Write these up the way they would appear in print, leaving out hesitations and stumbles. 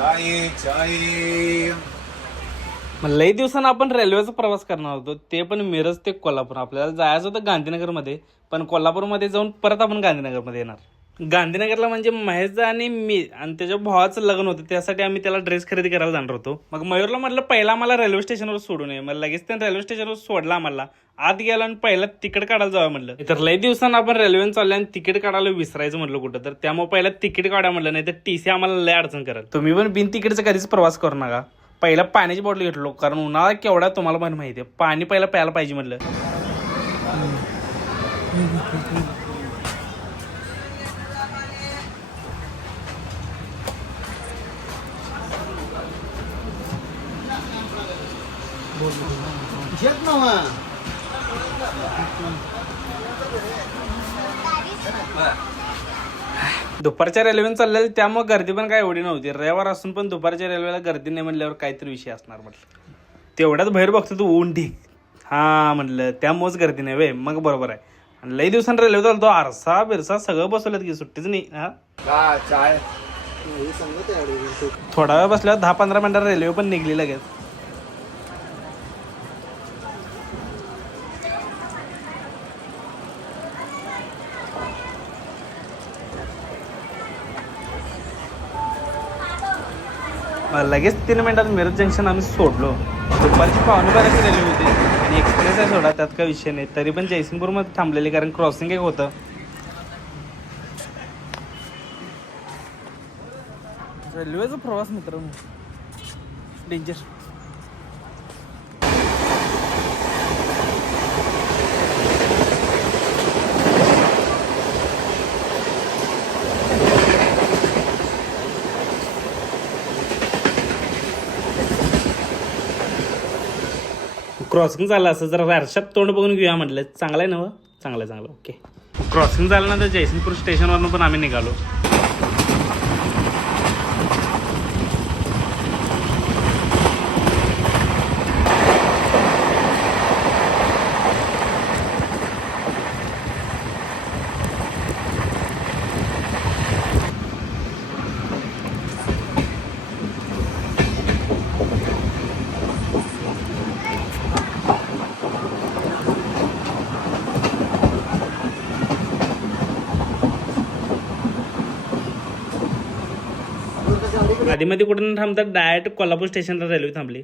चाय चाय. मग लई दिवसानं आपण रेल्वेचा प्रवास करणार होतो, ते पण मिरज ते कोल्हापूर. आपल्याला जायचं होतं गांधीनगरमध्ये, पण कोल्हापूरमध्ये जाऊन परत आपण गांधीनगरमध्ये येणार. गांधीनगरला म्हणजे महेशचा आणि मी आणि त्याच्या भावाचं लग्न होतं, त्यासाठी आम्ही त्याला ड्रेस खरेदी करायला जाणार होतो. मग मयूरला म्हटलं पहिला आम्हाला रेल्वे स्टेशनवर सोडू नये. मग लगेच त्यानं रेल्वे स्टेशनवर सोडला आम्हाला. आत गेला आणि पहिला तिकीट काढायला जावं म्हटलं. तर लई दिवसानं आपण रेल्वेने चालले आणि तिकीट काढायला विसरायचं म्हटलं कुठं, तर त्यामुळे पहिला तिकीट काढा म्हटलं, नाही तर टीसी आम्हाला लय अडचण करेल. तुम्ही पण बिन तिकीटचा कधीच प्रवास करू नका. पहिला पाण्याची बॉटल घेतलो, कारण उन्हाळा केवढा तुम्हाला पण माहिती आहे. पाणी पहिला प्यायला पाहिजे म्हटलं. दुपारच्या रेल्वेने चाललेलं, त्यामुळे गर्दी पण काय एवढी नव्हती. रविवार असून पण दुपारच्या रेल्वेला गर्दी नाही म्हणल्यावर काहीतरी विषय असणार म्हटलं. तेवढ्याच बाहेर बघतो तू ऊन ढीक. हा म्हटलं त्यामुळेच गर्दी नाही वे. मग बरोबर आहे. आणि लई दिवसांनी रेल्वे चालतो, आरसा बिरसा सगळं बसवलं की सुट्टीच नाही. हा चाय. थोडा वेळ बसल्यावर 10-15 मिनिटात रेल्वे पण निघली लगेच. लगेच 3 मिनिटात मिरज जंक्शन आम्ही सोडलो. दुपारची 11:15ची रेल्वे होती आणि एक्सप्रेस आहे सोडा, त्यात काही विषय नाही. तरी पण जयसिंगपूरमध्ये थांबलेली, कारण क्रॉसिंग एक होतं. रेल्वेचा प्रवास मित्रांनो डेंजर. क्रॉसिंग झालं असं जरा आरशात तोंड बघून घेऊया म्हटलं. चांगलं आहे ना? चांगलं चांगलं ओके. क्रॉसिंग झाल्यानंतर जयसिंगपूर स्टेशनवरनं पण आम्ही निघालो. आधीमध्ये कुठे थांबतात, डायरेक्ट कोल्हापूर स्टेशनला रेल्वे थांबली.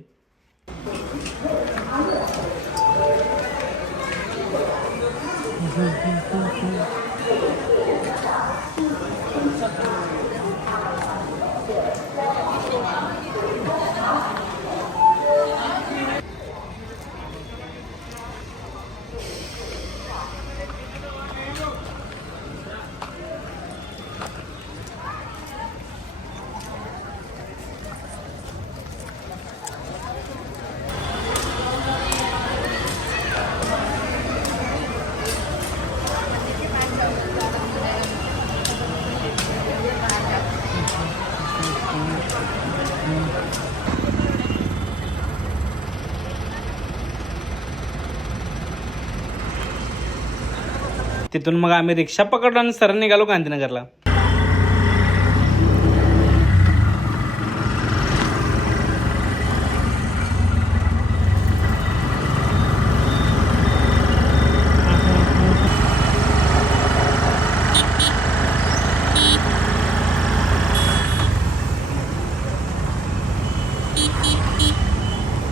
तिथून मग आम्ही रिक्षा पकडलो आणि सरळ निघालो गांधीनगरला.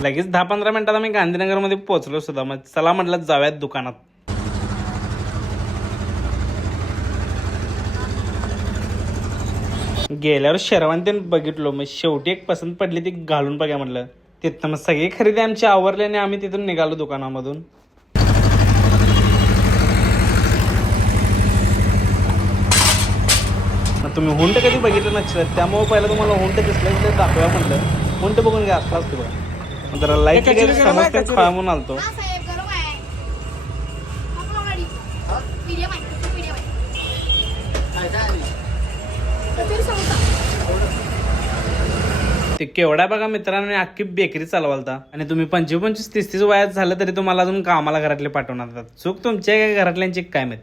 लगेच 10-15 मिनिटात आम्ही गांधीनगरमध्ये पोहोचलो सुद्धा. मग चला म्हटलं जाऊयात दुकानात. गेल्यावर शेरवानी बघितलो, मग शेवटी एक पसंत पडली, ती घालून बघा म्हटलं. तिथं मग सगळी खरेदी आमची आवरली आणि आम्ही तिथून निघालो दुकानामधून. मग तुम्ही हुंट कधी बघितलं नसेल, त्यामुळे पहिला तुम्हाला हुंट दिसलं ते दाखवूया म्हटलं. हुंट बघून घ्या असलाच तुला जरा लाईट समजते खा म्हणून आलतो. ते केवढा बघा मित्रांनो, अख्खी बेकरी चालवालता. आणि तुम्ही 25-25-30 वयात झालं तरी तुम्हाला अजून कामाला घरातले पाठवणार. चूक तुमच्या घरातल्यांची काय माहित.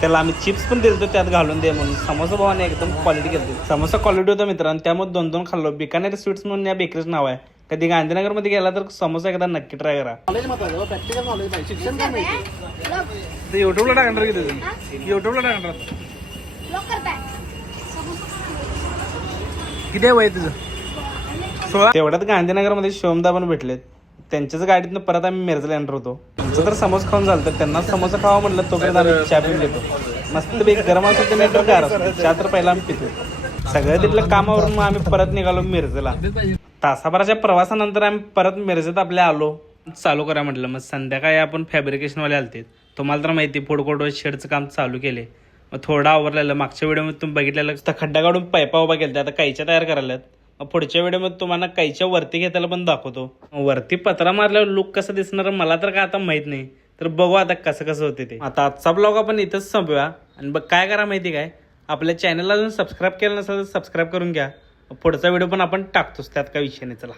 त्याला आम्ही चिप्स पण दिलतो त्यात घालून दे म्हणून. समोसा भावाने एकदम क्वालिटी केली. समोसा क्वालिटी होता मित्रांनो, त्यामुळे 2-2 खाल्लो. बिकानेर स्वीट्स म्हणून या बेकरीचं नाव आहे. कधी गांधीनगरमध्ये गेला तर समोसा एकदा नक्की ट्राय करा. ते युट्यूबला टाकणार की तुझं युट्यूबला टाकणार किती वय तुझं 16. तेवढ्यात गांधीनगरमध्ये शिवमदा पण भेटलेत. त्यांच्याच गाडीतनं परत आम्ही मिरजला एंटर होतो. तुमचं तर समोसा खाऊन झालं तर त्यांना समोसा खावा म्हटलं, तोपर्यंत आम्ही चहा पिऊन घेतो. मस्त बेक गरम असतो नाही तर गार असतो. चहा तर पहिला आम्ही पितो. सगळं तिथलं कामावरून मग आम्ही परत निघालो मिरजला. तासाभराच्या प्रवासानंतर आम्ही परत मिरजेत आपल्या आलो. चालू करा म्हटलं. मग संध्याकाळी आपण फॅब्रिकेशनवाले आलते. तुम्हाला तर माहिती फूड कोर्टवर शेडचं काम चालू केले. मग थोडं आवरलेलं. मागच्या व्हिडिओमध्ये तुम्ही बघितलेलं तर खड्डा काढून पायपा उभा केल्या, आता कैच्या तयार करायला. मग पुढच्या व्हिडिओमध्ये तुम्हाला कैच्या वरती घेताना पण दाखवतो. वरती पत्रा मारल्यावर लुक कसं दिसणार मला तर काय आता माहित नाही, तर बघू आता कसं कसं होते ते. आता आजचा ब्लॉग आपण इथंच संपूया. आणि बघ काय करा माहिती काय, आपल्या चॅनलला अजून सबस्क्राईब केलं नसेल तर सबस्क्राईब करून घ्या. पुढचा व्हिडिओ पण आपण टाकतोच, त्यात काय विषय नाही. चला.